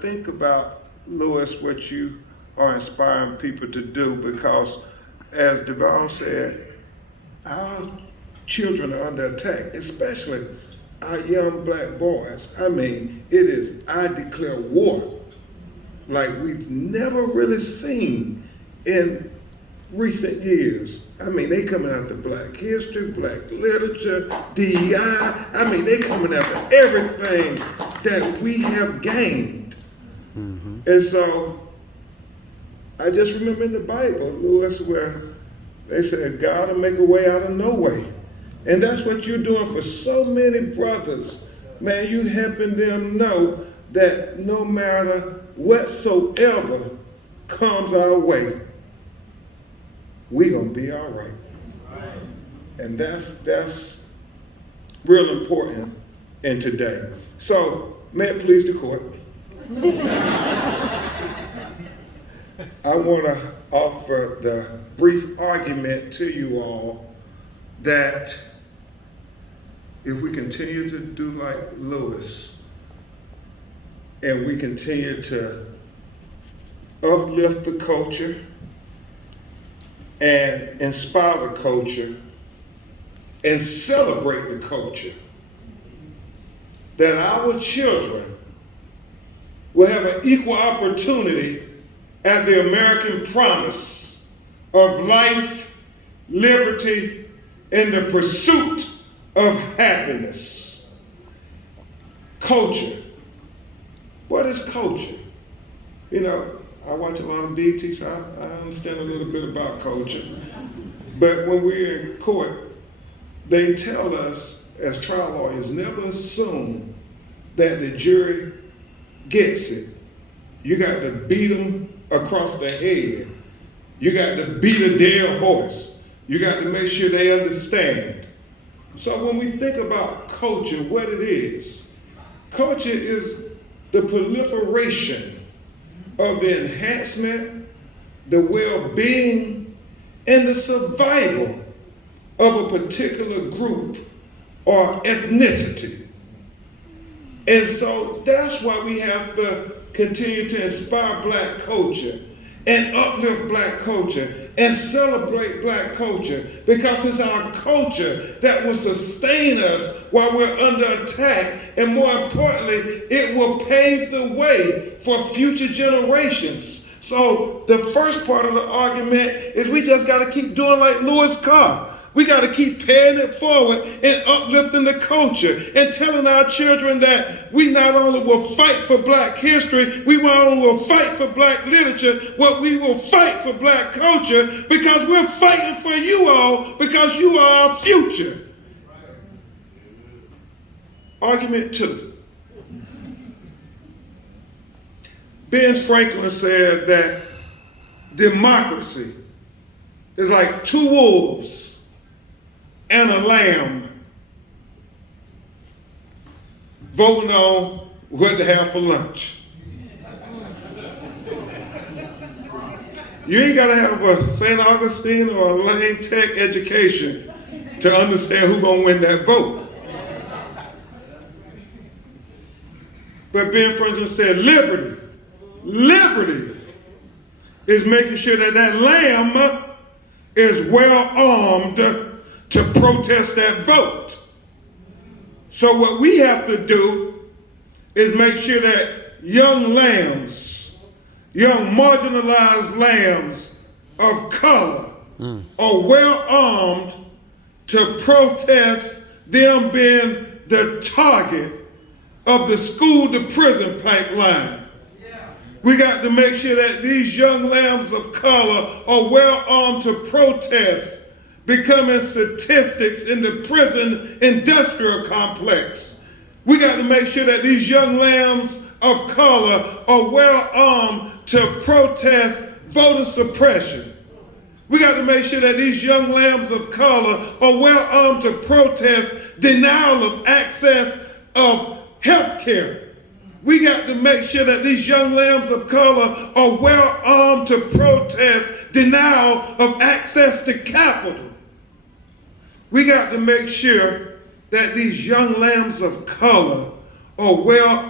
Think about, Lewis, what you are inspiring people to do, because as Devon said, our children are under attack, especially our young black boys. I mean, it is, I declare war like we've never really seen in recent years. I mean, they coming after black history, black literature, DEI. I mean, they coming after everything that we have gained. Mm-hmm. And so, I just remember in the Bible, Lewis, where they said, God will make a way out of no way. And that's what you're doing for so many brothers. Man, you helping them know that no matter whatsoever comes our way, we're going to be all right. And that's real important in today. So, may it please the court, I want to offer the brief argument to you all that if we continue to do like Lewis and we continue to uplift the culture and inspire the culture and celebrate the culture, that our children will have an equal opportunity at the American promise of life, liberty, and the pursuit of happiness. Culture. What is culture? You know, I watch a lot of BET, so I understand a little bit about culture. But when we're in court, they tell us as trial lawyers, never assume that the jury gets it. You got to beat them across the head. You got to beat a dead horse. You got to make sure they understand. So when we think about culture, what it is, culture is the proliferation of the enhancement, the well-being, and the survival of a particular group or ethnicity. And so that's why we have to continue to inspire black culture and uplift black culture and celebrate black culture, because it's our culture that will sustain us while we're under attack, and more importantly, it will pave the way for future generations. So the first part of the argument is we just got to keep doing like Louis Carr. We got to keep paying it forward and uplifting the culture and telling our children that we not only will fight for black history, we not only will fight for black literature, but we will fight for black culture, because we're fighting for you all, because you are our future. Argument 2. Ben Franklin said that democracy is like 2 wolves and a lamb voting on what to have for lunch. You ain't got to have a St. Augustine or a Lane Tech education to understand who's going to win that vote. But Ben Franklin said liberty is making sure that that lamb is well armed to protest that vote. So what we have to do is make sure that young lambs, young marginalized lambs of color are well armed to protest them being the target of the school to prison pipeline. We got to make sure that these young lambs of color are well armed to protest becoming statistics in the prison industrial complex. We got to make sure that these young lambs of color are well armed to protest voter suppression. We got to make sure that these young lambs of color are well armed to protest denial of access of health care. We got to make sure that these young lambs of color are well armed to protest denial of access to capital. We got to make sure that these young lambs of color are well